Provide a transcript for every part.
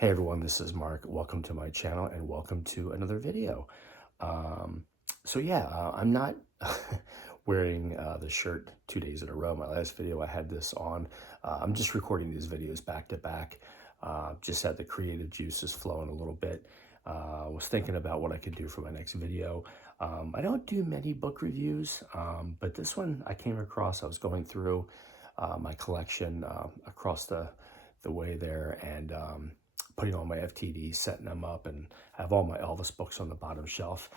Hey everyone, this is Mark. Welcome to my channel and welcome to another video. I'm not wearing the shirt 2 days in a row. My last video I had this on. I'm just recording these videos back to back. Just had the creative juices flowing a little bit. Was thinking about what I could do for my next video. I don't do many book reviews, but this one I came across. I was going through my collection across the way there and putting on my FTD, setting them up, and I have all my Elvis books on the bottom shelf.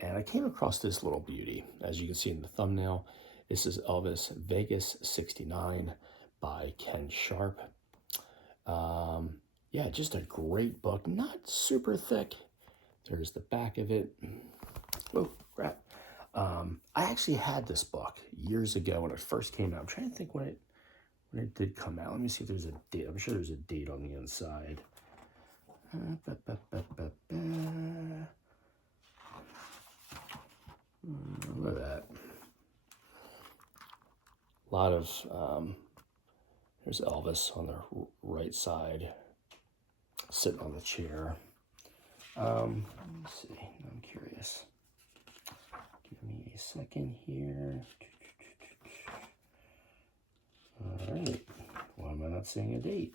And I came across this little beauty. As you can see in the thumbnail, this is Elvis Vegas 69 by Ken Sharp. Yeah, just a great book. Not super thick. There's the back of it. Oh, crap. I actually had this book years ago when it first came out. I'm trying to think when it did come out. Let me see if there's a date. I'm sure there's a date on the inside. Look at that. A lot of, there's Elvis on the right side, sitting on the chair. Let me see, I'm curious. Give me a second here. All right, why am I not seeing a date?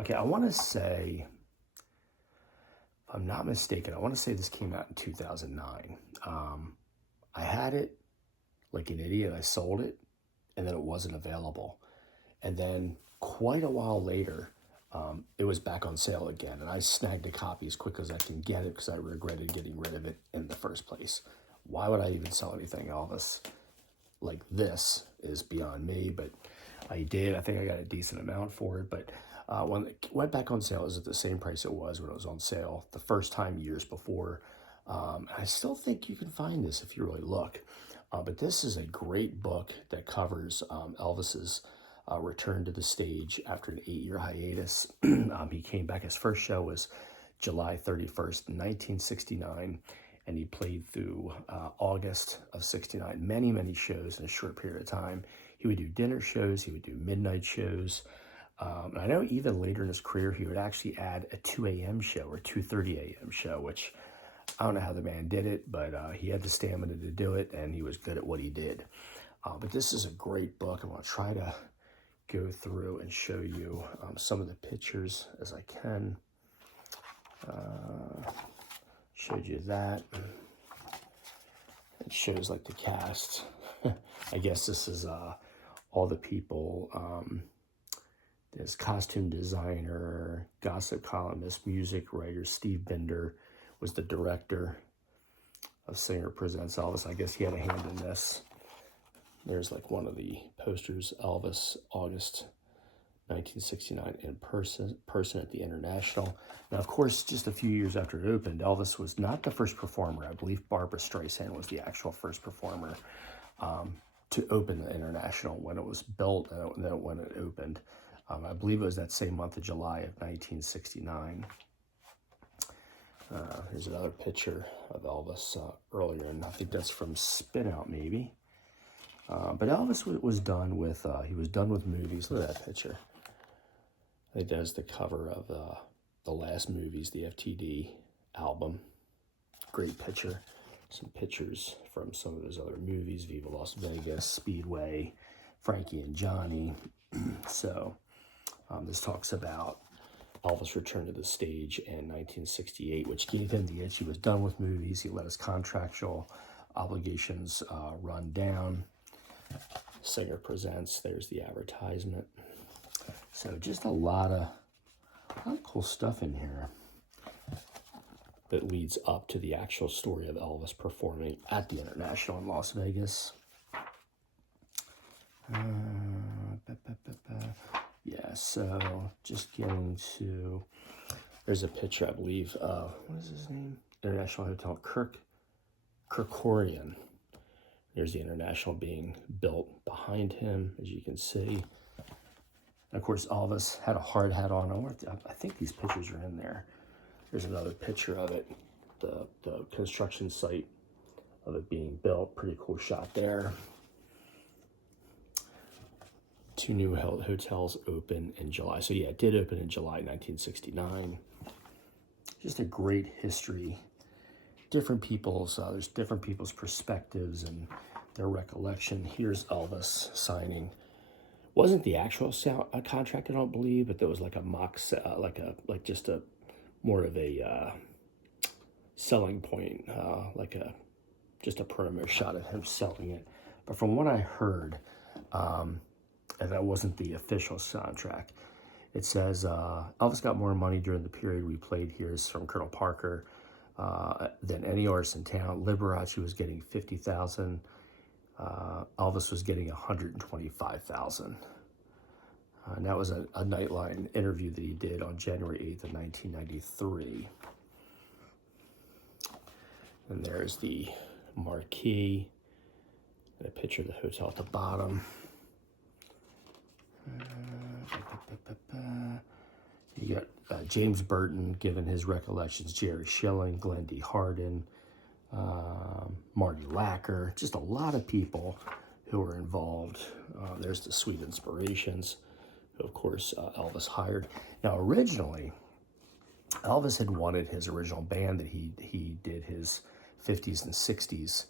Okay, I want to say, if I'm not mistaken, I want to say this came out in 2009. I had it like an idiot. I sold it, and then it wasn't available. And then quite a while later, it was back on sale again, and I snagged a copy as quick as I can get it because I regretted getting rid of it in the first place. Why would I even sell anything Elvis like this is beyond me, but I did. I think I got a decent amount for it, but when it went back on sale, it was at the same price it was when it was on sale the first time years before. And I still think you can find this if you really look. But this is a great book that covers Elvis's return to the stage after an 8-year hiatus. He came back, his first show was July 31st, 1969, and he played through August of 69, many shows in a short period of time. He would do dinner shows, he would do midnight shows. I know even later in his career, he would actually add a 2 a.m. show or 2:30 a.m. show, which I don't know how the man did it, but he had the stamina to do it, and he was good at what he did. But this is a great book. I'm going to try to go through and show you some of the pictures as I can. Showed you that. It shows like the cast. I guess this is all the people. There's costume designer, gossip columnist, music writer. Steve Binder was the director of Singer Presents Elvis. I guess he had a hand in this. There's like one of the posters, Elvis, August 1969 in person at the International. Now, of course, just a few years after it opened, Elvis was not the first performer. I believe Barbra Streisand was the actual first performer to open the International when it was built and then when it opened. I believe it was that same month of July of 1969. Here's another picture of Elvis earlier, and I think that's from Spin Out, maybe. But Elvis was done with, he was done with movies. Look at that picture. I think that's the cover of the last movies, the FTD album. Great picture. Some pictures from some of his other movies, Viva Las Vegas, Speedway, Frankie and Johnny. So this talks about Elvis returned to the stage in 1968, which gave him the itch. He was done with movies. He let his contractual obligations run down. Singer Presents, there's the advertisement. So just a lot of cool stuff in here that leads up to the actual story of Elvis performing at the International in Las Vegas. Yeah, so just getting to, there's a picture, I believe, what is his name? International Hotel, Kerkorian. There's the International being built behind him, as you can see. And of course, Elvis had a hard hat on. I think these pictures are in there. There's another picture of it, the construction site of it being built. Pretty cool shot there. 2 new hotels open in July. So yeah, it did open in July 1969. Just a great history. There's different people's perspectives and their recollection. Here's Elvis signing. Wasn't the actual contract, I don't believe, but there was like a mock, just a more of a selling point, just a promo shot of him selling it. But from what I heard, and that wasn't the official soundtrack, it says Elvis got more money during the period we played here, is from Colonel Parker, than any artist in town. Liberace was getting $50,000. Elvis was getting $125,000. And that was a Nightline interview that he did on January 8th of 1993. And there's the marquee and a picture of the hotel at the bottom. You got James Burton giving his recollections, Jerry Schilling, Glenn D. Hardin, Marty Lacker, just a lot of people who were involved. There's the Sweet Inspirations, who of course Elvis hired. Now originally, Elvis had wanted his original band that he did his 50s and 60s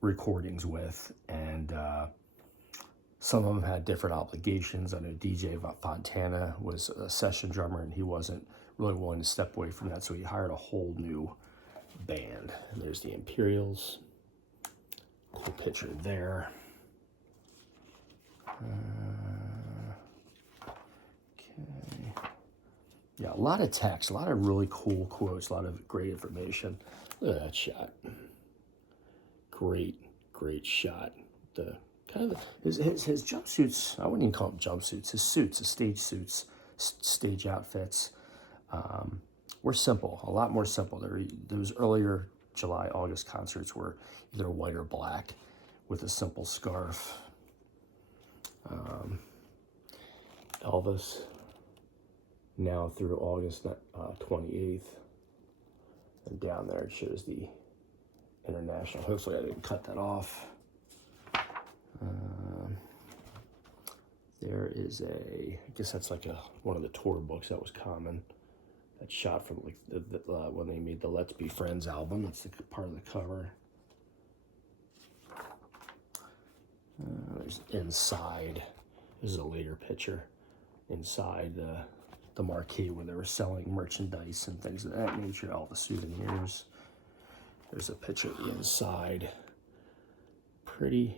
recordings with, and some of them had different obligations. I know DJ Fontana was a session drummer, and he wasn't really willing to step away from that, so he hired a whole new band. And there's the Imperials. Cool picture there. Okay. Yeah, a lot of text, a lot of really cool quotes, a lot of great information. Look at that shot. Great shot. The kind of his jumpsuits, I wouldn't even call them jumpsuits, his suits, his stage suits, stage outfits, were simple, a lot more simple. Those earlier July, August concerts were either white or black with a simple scarf. Elvis, now through August 28th, and down there it shows the international. Hopefully I didn't cut that off. There is I guess that's like one of the tour books that was common. That shot from like when they made the Let's Be Friends album. That's the part of the cover. There's inside. This is a later picture. Inside the marquee where they were selling merchandise and things of that nature, all the souvenirs. There's a picture of the inside. Pretty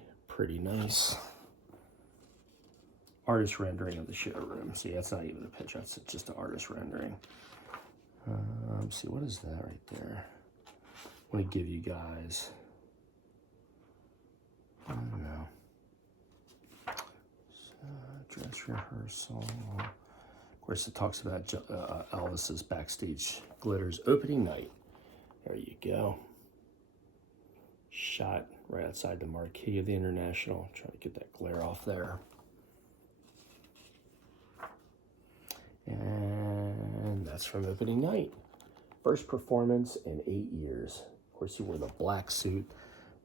nice. Artist rendering of the showroom. See, that's not even a picture. That's just an artist rendering. Let's see, what is that right there? I want to give you guys, I don't know. Dress rehearsal. Of course, it talks about Elvis's backstage glitters opening night. There you go. Shot right outside the marquee of the International. Trying to get that glare off there. And that's from opening night. First performance in 8 years. Of course, he wore the black suit,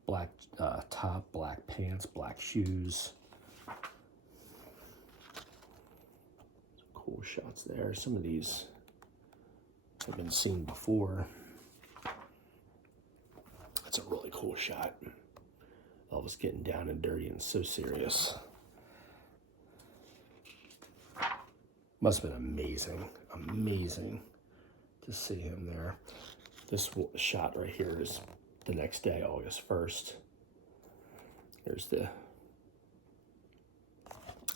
black top, black pants, black shoes. Some cool shots there. Some of these have been seen before. That's a really cool shot. Elvis getting down and dirty and so serious. Must have been amazing to see him there. This shot right here is the next day, August 1st. There's the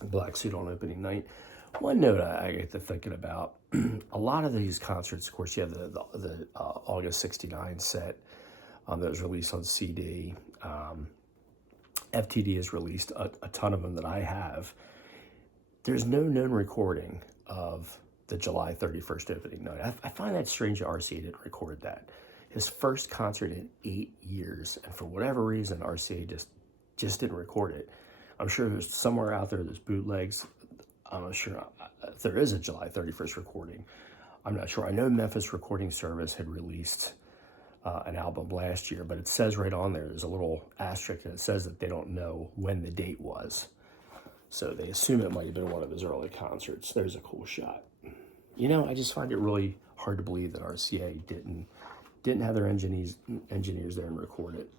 black suit on opening night. One note I get to thinking about, a lot of these concerts, of course, you have the August 69 set that was released on CD. FTD has released a ton of them that I have. There's no known recording of the July 31st opening night. I find that strange that RCA didn't record that. His first concert in 8 years, and for whatever reason, RCA just didn't record it. I'm sure there's somewhere out there there's bootlegs. I'm not sure if there is a July 31st recording. I'm not sure. I know Memphis Recording Service had released an album last year, but it says right on there, there's a little asterisk, and it says that they don't know when the date was. So they assume it might have been one of his early concerts. There's a cool shot. You know, I just find it really hard to believe that RCA didn't have their engineers there and record it.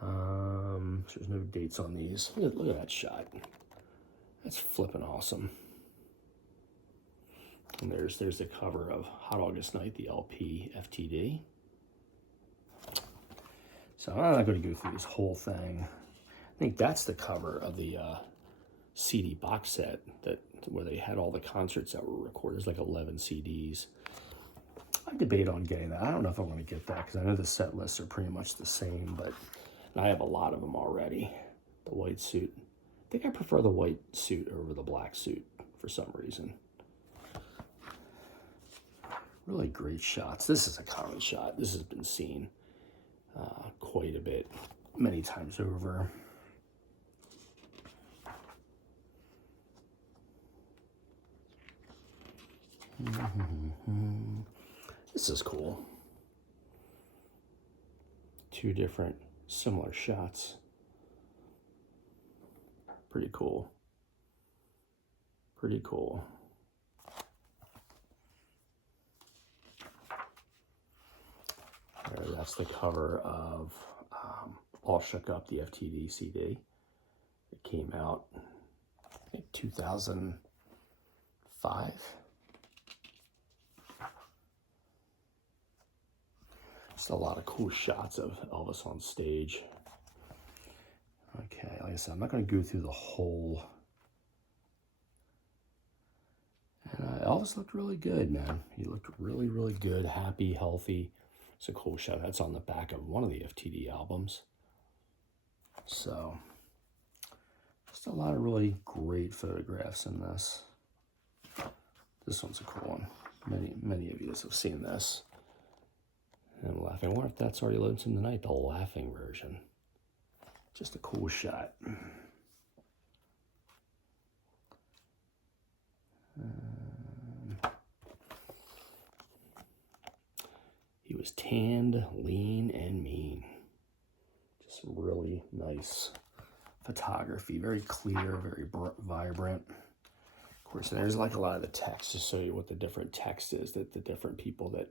So there's no dates on these. Look at that shot. That's flipping awesome. And there's the cover of Hot August Night, the LP FTD. So I'm not going to go through this whole thing. I think that's the cover of the CD box set where they had all the concerts that were recorded. There's like 11 CDs. I debate on getting that. I don't know if I'm going to get that because I know the set lists are pretty much the same, but I have a lot of them already. The white suit. I think I prefer the white suit over the black suit for some reason. Really great shots. This is a common shot. This has been seen quite a bit, many times over. This is cool. Two different similar shots. Pretty cool. Pretty cool. That's the cover of All Shook Up, the FTD CD. It came out in 2005. Just a lot of cool shots of Elvis on stage. Okay, like I said, I'm not going to go through the whole. And Elvis looked really good, man. He looked really, really good, happy, healthy. It's a cool shot. That's on the back of one of the FTD albums. So, just a lot of really great photographs in this. This one's a cool one. Many of you have seen this. And I'm laughing. I wonder if that's already Lonesome Tonight, the laughing version. Just a cool shot. He was tanned, lean, and mean. Just really nice photography. Very clear, very vibrant. Of course, and there's like a lot of the text to show you what the different text is, that the different people that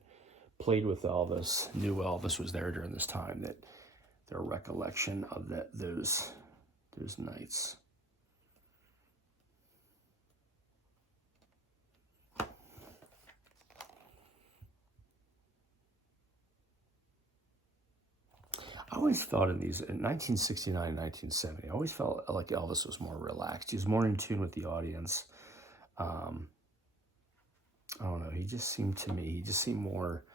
played with Elvis, knew Elvis was there during this time, that their recollection of those nights. I always felt in 1969, 1970, I always felt like Elvis was more relaxed. He was more in tune with the audience. I don't know, he just seemed more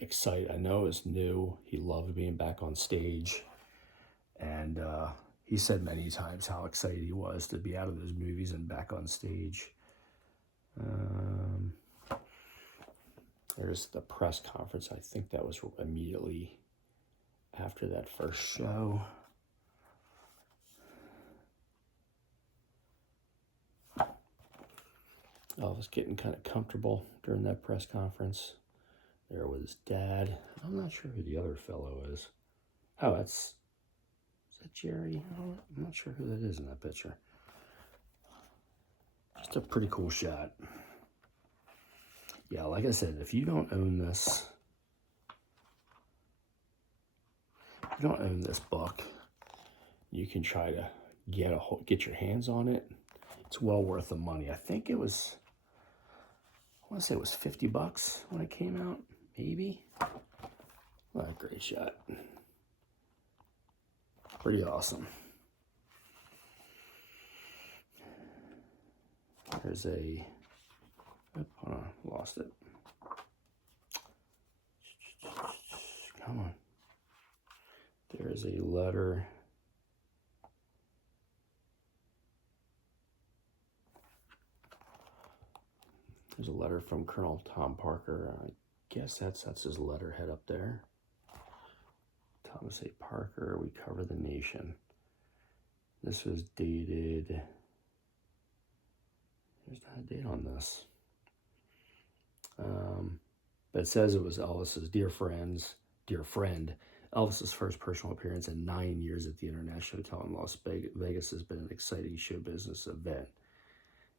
excited. I know it was new. He loved being back on stage. And he said many times how excited he was to be out of those movies and back on stage. There's the press conference. I think that was immediately after that first show. Elvis getting kind of comfortable during that press conference. There was Dad. I'm not sure who the other fellow is. Oh, is that Jerry? I'm not sure who that is in that picture. Just a pretty cool shot. Yeah, like I said, if you don't own this, book, you can try to get your hands on it. It's well worth the money. I think it was, I want to say it was $50 when it came out, maybe. What a great shot. Pretty awesome. There's a, hold on, lost it. Come on. There's a letter. There's a letter from Colonel Tom Parker. I guess that's his letterhead up there. Thomas A. Parker, we cover the nation. This was dated, there's not a date on this. But it says it was Elvis's dear friend, Elvis's first personal appearance in 9 years at the International Hotel in Las Vegas has been an exciting show business event,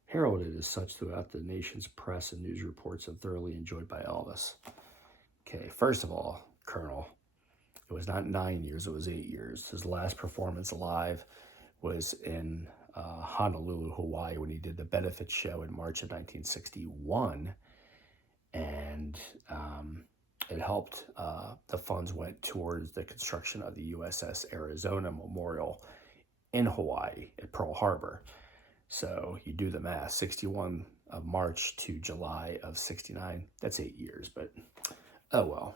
heralded as such throughout the nation's press and news reports and thoroughly enjoyed by Elvis. Okay, first of all, Colonel, it was not 9 years, it was 8 years. His last performance live was in Honolulu, Hawaii, when he did the benefit show in March of 1961. And it helped, the funds went towards the construction of the USS Arizona Memorial in Hawaii at Pearl Harbor. So you do the math, 61 of March to July of 69, that's 8 years, but oh well,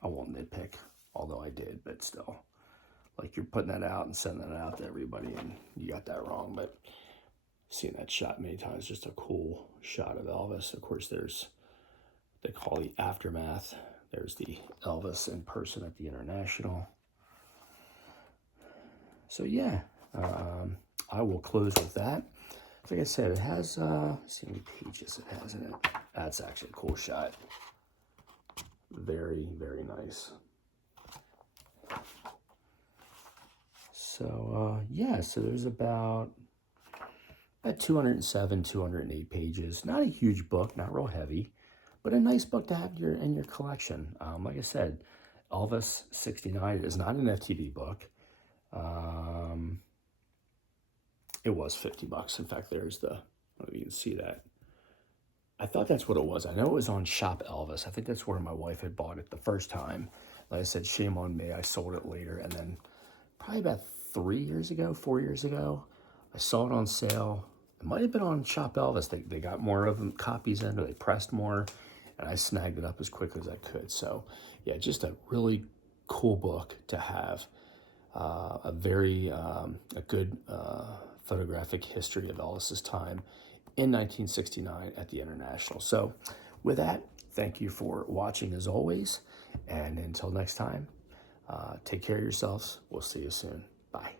I won't nitpick, although I did, but still. Like, you're putting that out and sending that out to everybody, and you got that wrong, but seen that shot many times, just a cool shot of Elvis. Of course, there's, they call the aftermath. There's the Elvis in person at the International. So yeah, I will close with that. Like I said, it has, let's see how many pages it has in it. That's actually a cool shot. Very, very nice. So, yeah, so there's about 207, 208 pages. Not a huge book, not real heavy, but a nice book to have in your collection. Like I said, Elvis 69 is not an FTD book. It was $50. In fact, there's the, I don't know if you can see that. I thought that's what it was. I know it was on Shop Elvis. I think that's where my wife had bought it the first time. Like I said, shame on me. I sold it later. And then probably about 4 years ago, I saw it on sale. It might have been on Shop Elvis. They got more of them copies in, or they pressed more, and I snagged it up as quickly as I could. So yeah, just a really cool book to have. A very a good photographic history of Elvis's time in 1969 at the International. So with that, thank you for watching as always. And until next time, take care of yourselves. We'll see you soon. Bye.